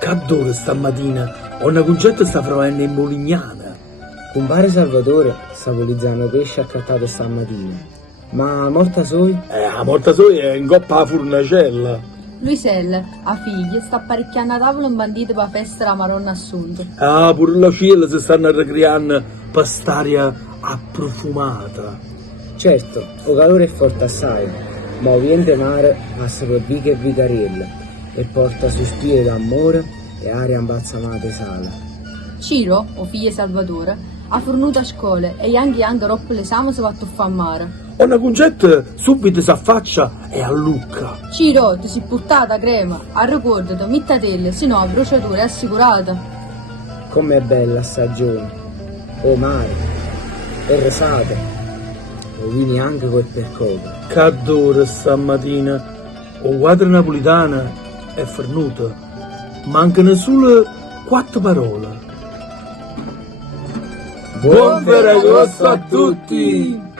Che d'ora stamattina, ho una concetta sta facendo in Molignana. Compare Salvatore sta polizzando pesce accattato stamattina. Ma morta soi? La morta sua è in coppa a furnacella. Luisella, a figlia, sta apparecchiando a tavola un bandito per la festa della Maronna Assunta. Ah, pure la figlia si stanno ricreando per st'aria approfumata. Certo, il calore è forte assai, ma il vento mare passa per Vica e Vicariella e porta sospiri d'amore e aria imbalsamata e sale. Ciro, o figlia Salvatore, ha fornuto a scuola e anche rompe l'esame si va a tuffare a mare. Ho una concetta subito si affaccia e a Lucca. Ciro, ti si portata crema, a ricordati, mittatelle, se no la bruciatura è assicurata. Com'è bella stagione, o mare, e resate, o vini anche col percoco. Che d'ora stamattina, o quadra napolitana è fornuta. Mancano solo 4 parole. Buon Ferragosto a tutti!